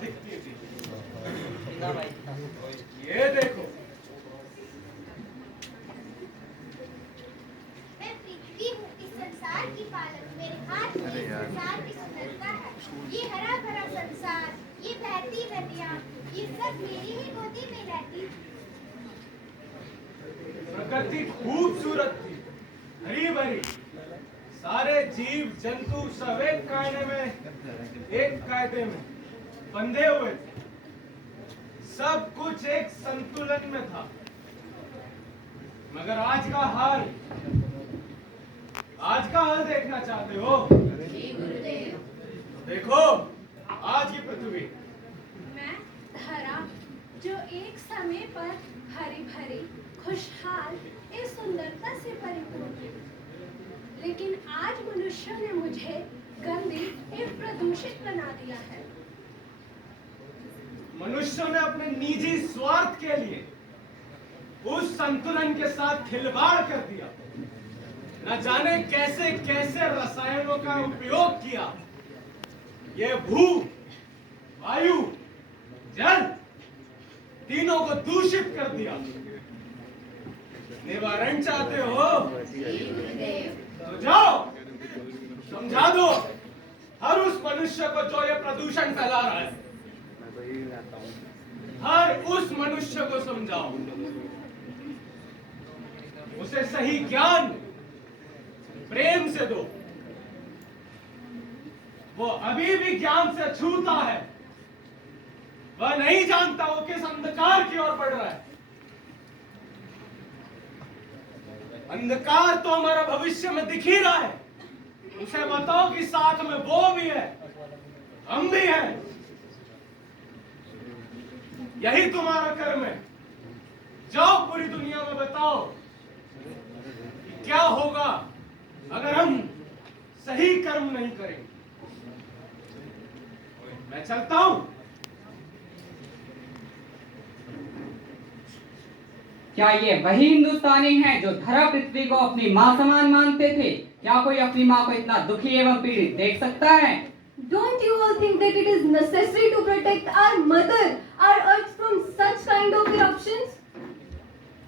दिखती थी। ये देखो, मैं पृथ्वी हूँ, इस संसार की पालक, मेरे हाथ में इस संसार की सुंदरता है। ये हरा भरा संसार, ये बहती नदियाँ, ये सब मेरी ही गोदी में रहती। प्रकृति खूबसूरत थी, हरी भरी, सारे जीव जंतु सब एक कायदे में बंधे हुए थे। सब कुछ एक संतुलन में था। मगर आज का हाल देखना चाहते हो? जी गुरुदेव। देखो, आज की पृथ्वी, मैं धरा जो एक समय पर हरी भरी खुशहाल इस सुंदरता से परिपूर्ण थी, लेकिन आज मनुष्यों ने मुझे गंदी एवं प्रदूषित बना दिया है। मनुष्यों ने अपने निजी स्वार्थ के लिए उस संतुलन के साथ खिलवाड़ कर दिया। न जाने कैसे कैसे रसायनों का उपयोग किया। ये भू, वायु, जल तीनों को दूषित कर दिया। निवारण चाहते हो? तो जाओ, समझा दो हर उस मनुष्य को जो ये प्रदूषण फैला रहा है। हर उस मनुष्य को समझाओ, उसे सही ज्ञान प्रेम से दो। वो अभी भी ज्ञान से छूता है, वह नहीं जानता वो किस अंधकार की ओर बढ़ रहा है। अंधकार तो हमारा भविष्य में दिख ही रहा है। उसे बताओ कि साथ में वो भी है, हम भी हैं। यही तुम्हारा कर्म है। जाओ पूरी दुनिया में बताओ कि क्या होगा अगर हम सही कर्म नहीं करेंगे। मैं चलता हूं। क्या ये वही हिंदुस्तानी हैं जो धरा पृथ्वी को अपनी माँ समान मानते थे? क्या कोई अपनी माँ को इतना दुखी एवं पीड़ित देख सकता है? Don't you all think that it is necessary to protect our mother, our earth from such kind of eruptions?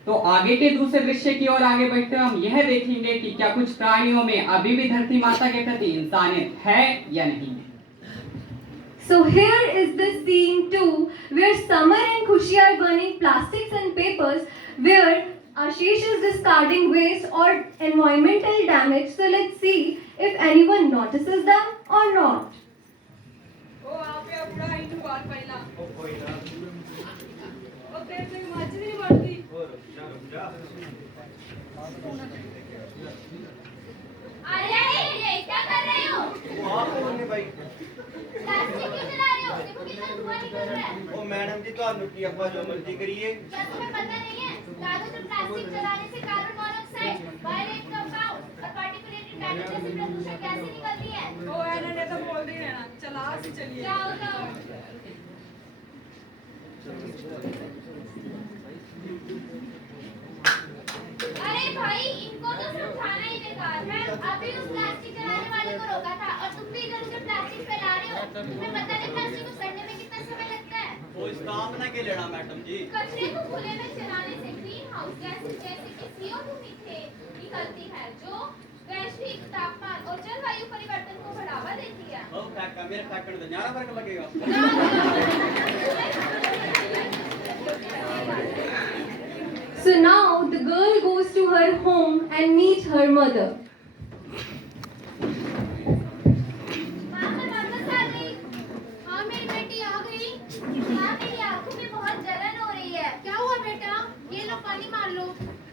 तो आगे के दूसरे दृश्य की ओर आगे बढ़ते हम यह देखेंगे कि क्या कुछ प्राणियों में अभी भी धरती माता के प्रति इंसानियत है या नहीं। So here is the scene too, where Samar and Khushi are burning plastics and papers, where Ashish is discarding waste or environmental damage. So let's see if anyone notices them or not. ओ आप या बुढ़ा इन्हें बार पहिला ओ तेरे से much नहीं बढ़ती अरे ये क्या कर रहे हो? भाई प्लास्टिक क्यों जला रहे हो? देखो कितना धुआं निकल रहा है। ओ मैडम जी ਤੁਹਾਨੂੰ ਕੀ ਆਪਾਂ ਜੋ मर्जी करिए। क्या तुम्हें पता नहीं है? कागज और प्लास्टिक जलाने से कार्बन मोनोऑक्साइड, वायलेट कंपाउंड और पार्टिकुलेट मैटर जैसी प्रदूषक गैसें निकलती हैं। ओ एना ने तो बोल दी है ना चला सी चलिए जाओ। अरे भाई इनको तो समझाना ही बेकार है। अभी उस प्लास्टिक जलाने वाले को रोका था और तुम भी इधर उधर प्लास्टिक फैला रहे हो। तुम्हें पता नहीं प्लास्टिक को सड़ने में कितना समय लगता है? ओ स्थापना के लेना मैडम जी। कचरे को खुले में जलाने से ग्रीन हाउस गैसेस जैसे कि CO2 मीथेन निकलती है, जो वैश्विक तापमान और जलवायु परिवर्तन को बढ़ावा देती है। ओ फैक्ट मेरे फैक्ट में न्यारा फर्क लगेगा। So now the girl goes to her home and meets her mother. माँ मैं वापस आ गई। हाँ मेरी बेटी आ गई। हाँ मेरी आंखों में बहुत जलन हो रही है। क्या हुआ बेटा? ये लो पानी मार लो।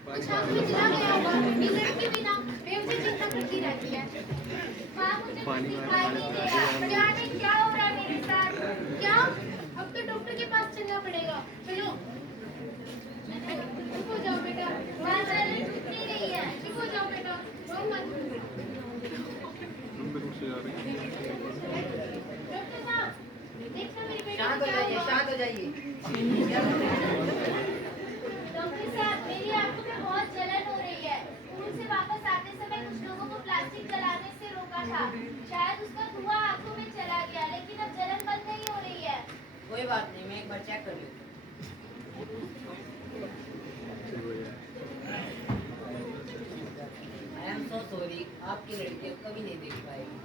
कुछ आंख में जला गया होगा। ये लड़की भी ना बेवजह चिंता करती रहती है। माँ मुझे कुछ दिखाई नहीं दे रहा। जाने क्या हो रहा है मेरे साथ? क्या? अब तो डॉक्टर के पास चलना पड़ेगा। चलो। चुप हो जाओ बेटा। माँ जलन छूट नहीं रही है। चुप हो जाओ बेटा। रो मत। डॉक्टर साहब, देखना मेरी बेटी को क्या हुआ? शांत हो जाइए। डॉक्टर साहब मेरी आंखों में बहुत जलन हो रही है। स्कूल से वापस आते समय कुछ लोगों को प्लास्टिक जलाने से रोका था। शायद उसका धुआं आंखों में चला गया, लेकिन अब जलन बंद नहीं हो रही है। बात नहीं, मैं एक बार चेक कर लेती हूँ। आई एम सो सॉरी, आपकी लड़की अब कभी नहीं देख पाएगी।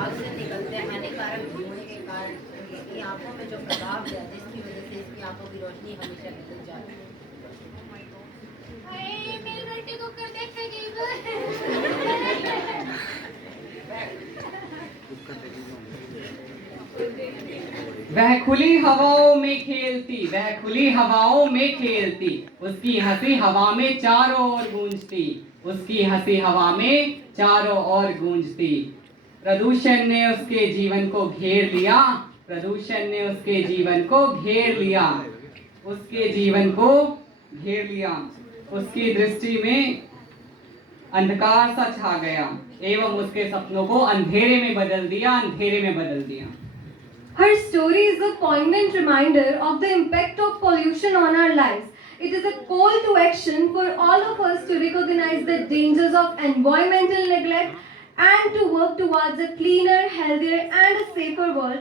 आग से निकलते हानिकारक धुएं के कारण इसकी आंखों में जो प्रभाव है जिसकी वजह से इसकी आंखों की रोशनी हमेशा निकल जाती है। अरे मेरी बेटी को कर देखेगी वो। वह खुली हवाओं में खेलती, वह खुली हवाओं में खेलती, उसकी हंसी हवा में चारों ओर गूंजती, उसकी हंसी हवा में चारों ओर गूंजती। प्रदूषण ने उसके जीवन को घेर लिया, प्रदूषण ने उसके जीवन को घेर लिया, उसके जीवन को घेर लिया। उसकी दृष्टि में अंधकार सा छा गया एवं उसके सपनों को अंधेरे में बदल दिया, अंधेरे में बदल दिया। Her story is a poignant reminder of the impact of pollution on our lives. It is a call to action for all of us to recognize the dangers of environmental neglect and to work towards a cleaner, healthier and a safer world.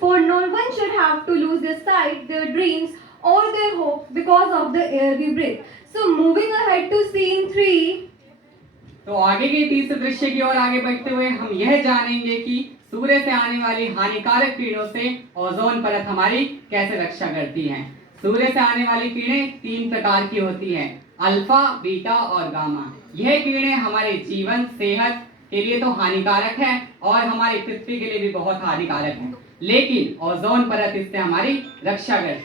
For no one should have to lose their sight, their dreams or their hope because of the air we breathe. So moving ahead to scene 3. तो आगे के तीसरे दृश्य की ओर आगे बढ़ते हुए हम यह जानेंगे कि सूर्य से आने वाली हानिकारक किरणों से ओजोन परत हमारी कैसे रक्षा करती है। सूर्य से आने वाली किरणें 3 प्रकार की होती हैं, अल्फा, बीटा और गामा। यह किरणें हमारे जीवन, सेहत के लिए तो हानिकारक है और हमारी पृथ्वी के लिए भी बहुत हानिकारक है, लेकिन ओजोन परत इससे हमारी रक्षा करती है।